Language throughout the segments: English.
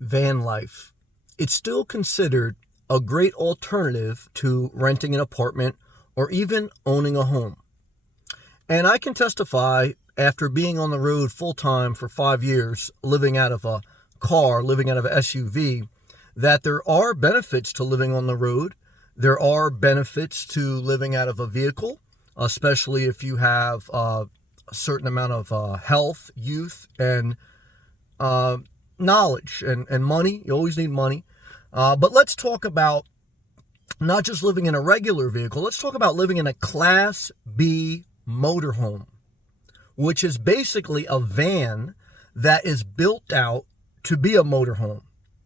van life. It's still considered a great alternative to renting an apartment or even owning a home. And I can testify, after being on the road full time for 5 years, living out of a car, living out of an SUV, that there are benefits to living on the road. There are benefits to living out of a vehicle, especially if you have a certain amount of health, youth, and knowledge and money. You always need money. But let's talk about not just living in a regular vehicle. Let's talk about living in a Class B motorhome, which is basically a van that is built out to be a motorhome.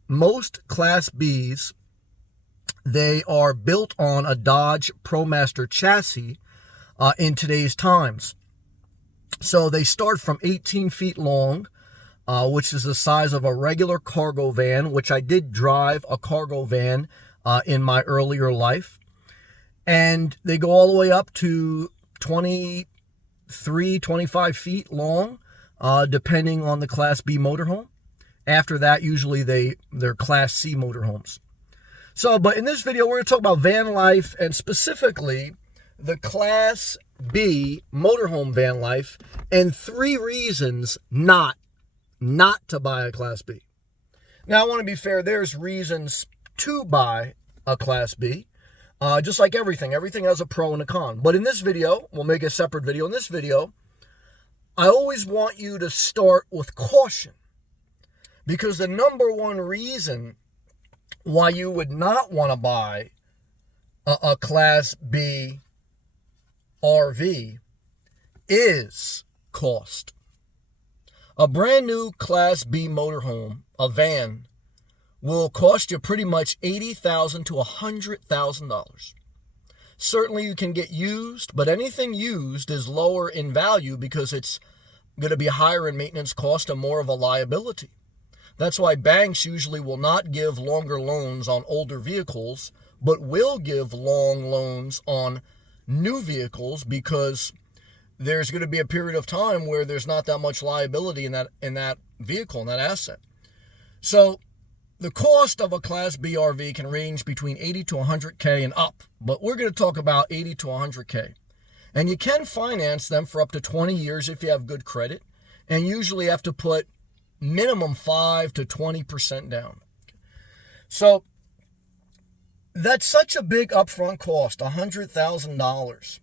Most Class Bs, they are built on a Dodge ProMaster chassis in today's times. So they start from 18 feet long, which is the size of a regular cargo van, which I did drive a cargo van in my earlier life. And they go all the way up to 23, 25 feet long, depending on the Class B motorhome. After that, usually they're Class C motorhomes. But in this video, we're going to talk about van life, and specifically the Class B motorhome van life, and 3 reasons not to buy a Class B. Now, I want to be fair. There's reasons to buy a Class B. Just like everything has a pro and a con. But in this video, we'll make a separate video. In this video, I always want you to start with caution, because the number one reason why you would not want to buy a Class B RV is cost. A brand new Class B motorhome, a van, will cost you pretty much $80,000 to $100,000. Certainly you can get used, but anything used is lower in value because it's going to be higher in maintenance cost and more of a liability. That's why banks usually will not give longer loans on older vehicles, but will give long loans on new vehicles, because there's going to be a period of time where there's not that much liability in that vehicle, in that asset. So the cost of a Class B RV can range between $80,000 to $100,000 and up, but we're going to talk about $80,000 to $100,000. And you can finance them for up to 20 years if you have good credit, and usually have to put minimum 5 to 20% down. So that's such a big upfront cost, $100,000,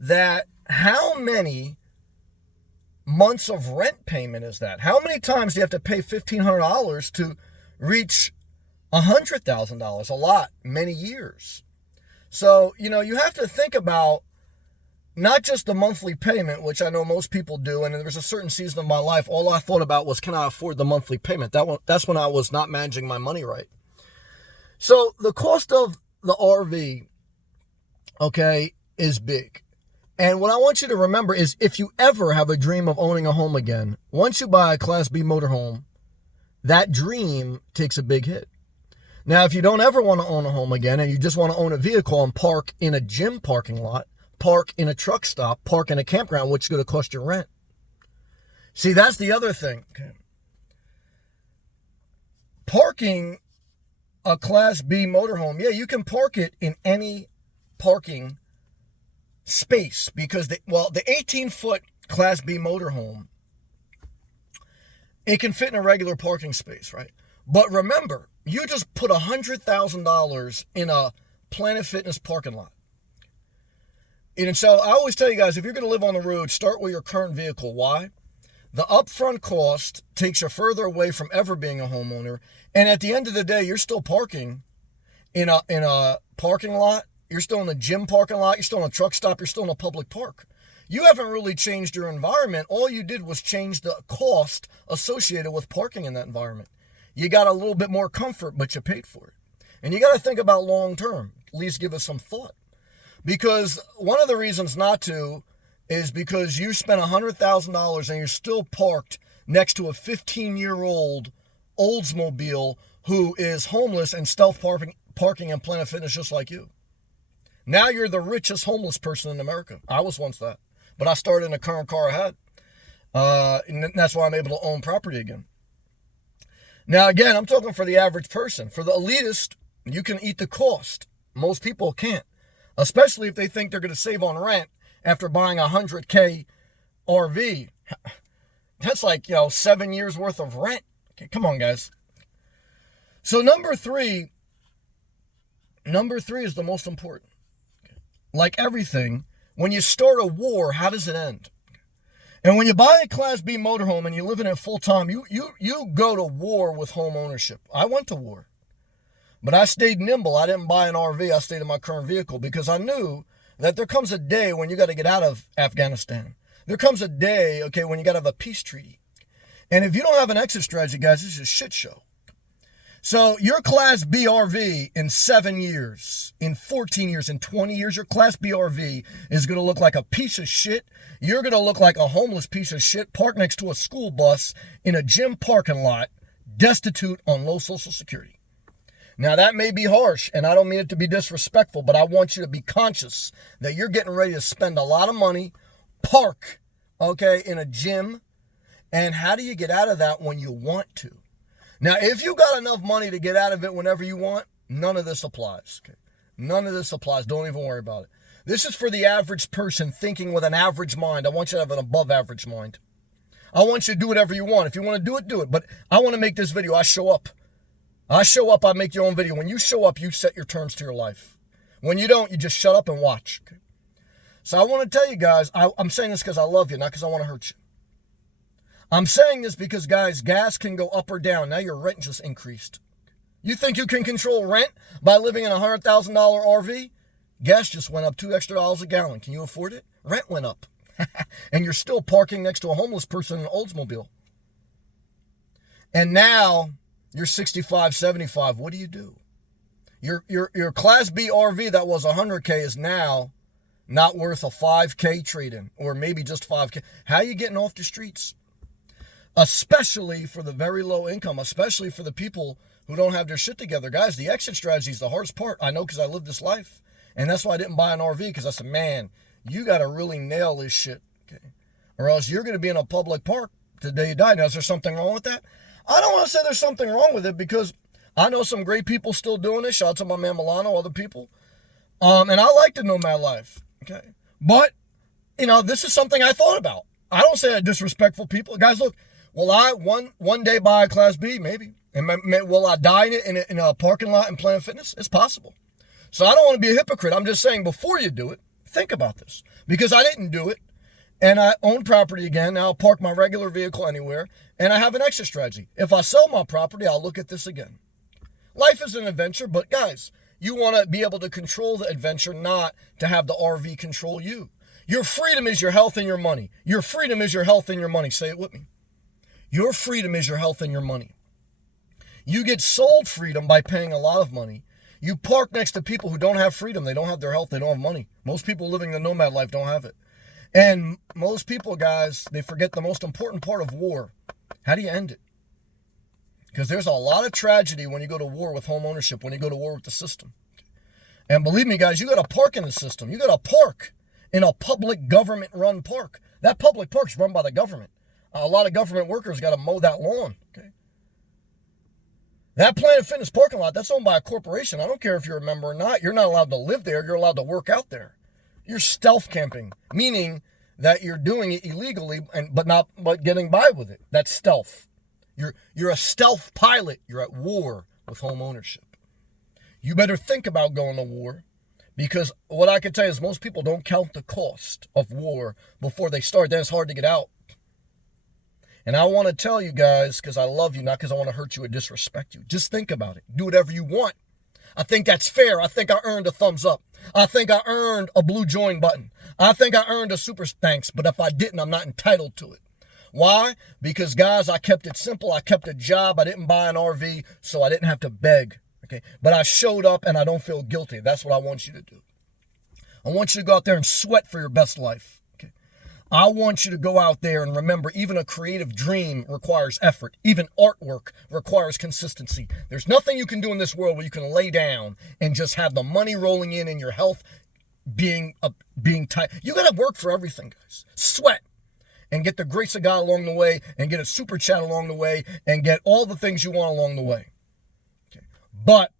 that how many months of rent payment is that? How many times do you have to pay $1,500 to reach $100,000? A lot, many years. So, you have to think about not just the monthly payment, which I know most people do, and there was a certain season of my life, all I thought about was, can I afford the monthly payment? That's when I was not managing my money right. So the cost of the RV, is big. And what I want you to remember is, if you ever have a dream of owning a home again, once you buy a Class B motorhome, that dream takes a big hit. Now, if you don't ever want to own a home again, and you just want to own a vehicle and park in a gym parking lot, park in a truck stop, park in a campground, which is going to cost you rent. See, that's the other thing. Parking a Class B motorhome, yeah, you can park it in any parking space, because the 18-foot Class B motorhome, it can fit in a regular parking space, right? But remember, you just put $100,000 in a Planet Fitness parking lot. And so I always tell you guys, if you're going to live on the road, start with your current vehicle. Why? The upfront cost takes you further away from ever being a homeowner. And at the end of the day, you're still parking in a parking lot. You're still in a gym parking lot. You're still in a truck stop. You're still in a public park. You haven't really changed your environment. All you did was change the cost associated with parking in that environment. You got a little bit more comfort, but you paid for it. And you got to think about long term. At least give us some thought. Because one of the reasons not to is because you spent $100,000 and you're still parked next to a 15-year-old Oldsmobile who is homeless and stealth parking in Planet Fitness just like you. Now you're the richest homeless person in America. I was once that. But I started in the current car I had. And that's why I'm able to own property again. Now, again, I'm talking for the average person. For the elitist, you can eat the cost. Most people can't, especially if they think they're going to save on rent after buying a $100K RV. That's like, 7 years worth of rent. Okay, come on, guys. So number three is the most important. Like everything, when you start a war, how does it end? And when you buy a Class B motorhome and you live in it full time, you go to war with home ownership. I went to war. But I stayed nimble. I didn't buy an RV. I stayed in my current vehicle because I knew that there comes a day when you got to get out of Afghanistan. There comes a day, okay, when you got to have a peace treaty. And if you don't have an exit strategy, guys, this is a shit show. So your Class B RV in 7 years, in 14 years, in 20 years, your Class B RV is going to look like a piece of shit. You're going to look like a homeless piece of shit parked next to a school bus in a gym parking lot, destitute on low Social Security. Now, that may be harsh, and I don't mean it to be disrespectful, but I want you to be conscious that you're getting ready to spend a lot of money, park, okay, in a gym. And how do you get out of that when you want to? Now, if you got enough money to get out of it whenever you want, none of this applies. Okay? None of this applies. Don't even worry about it. This is for the average person thinking with an average mind. I want you to have an above average mind. I want you to do whatever you want. If you want to do it, do it. But I want to make this video. I show up. I make your own video. When you show up, you set your terms to your life. When you don't, you just shut up and watch. Okay? So I want to tell you guys, I'm saying this because I love you, not because I want to hurt you. I'm saying this because, guys, gas can go up or down. Now your rent just increased. You think you can control rent by living in a $100,000 RV? Gas just went up $2 extra a gallon. Can you afford it? Rent went up. And you're still parking next to a homeless person in an Oldsmobile. And now you're 65, 75. What do you do? Your Class B RV that was 100K is now not worth a 5K trade-in, or maybe just 5K. How are you getting off the streets? Especially for the very low income, especially for the people who don't have their shit together. Guys, the exit strategy is the hardest part. I know because I lived this life. And that's why I didn't buy an RV, because I said, man, you got to really nail this shit, okay? Or else you're going to be in a public park the day you die. Now, is there something wrong with that? I don't want to say there's something wrong with it, because I know some great people still doing this. Shout out to my man Milano, other people. And I like the nomad life, okay? But, this is something I thought about. I don't say I disrespectful people. Guys, look, will I one day buy a Class B? Maybe. And will I die in a parking lot in Planet Fitness? It's possible. So I don't want to be a hypocrite. I'm just saying, before you do it, think about this. Because I didn't do it, and I own property again. Now I'll park my regular vehicle anywhere, and I have an exit strategy. If I sell my property, I'll look at this again. Life is an adventure, but guys, you want to be able to control the adventure, not to have the RV control you. Your freedom is your health and your money. Your freedom is your health and your money. Say it with me. Your freedom is your health and your money. You get sold freedom by paying a lot of money. You park next to people who don't have freedom. They don't have their health. They don't have money. Most people living the nomad life don't have it. And most people, guys, they forget the most important part of war. How do you end it? Because there's a lot of tragedy when you go to war with home ownership, when you go to war with the system. And believe me, guys, you got to park in the system. You got to park in a public government-run park. That public park's run by the government. A lot of government workers got to mow that lawn. Okay. That Planet Fitness parking lot, that's owned by a corporation. I don't care if you're a member or not. You're not allowed to live there. You're allowed to work out there. You're stealth camping, meaning that you're doing it illegally, but getting by with it. That's stealth. You're a stealth pilot. You're at war with home ownership. You better think about going to war, because what I can tell you is most people don't count the cost of war before they start. Then it's hard to get out. And I want to tell you guys, because I love you, not because I want to hurt you or disrespect you. Just think about it. Do whatever you want. I think that's fair. I think I earned a thumbs up. I think I earned a blue join button. I think I earned a super thanks. But if I didn't, I'm not entitled to it. Why? Because, guys, I kept it simple. I kept a job. I didn't buy an RV, so I didn't have to beg. Okay, but I showed up, and I don't feel guilty. That's what I want you to do. I want you to go out there and sweat for your best life. I want you to go out there and remember, even a creative dream requires effort. Even artwork requires consistency. There's nothing you can do in this world where you can lay down and just have the money rolling in and your health being tight. You got to work for everything, guys. Sweat. and get the grace of God along the way, and get a super chat along the way, and get all the things you want along the way. Okay. But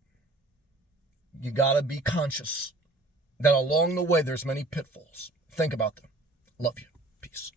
you got to be conscious that along the way there's many pitfalls. Think about them. Love you. Peace.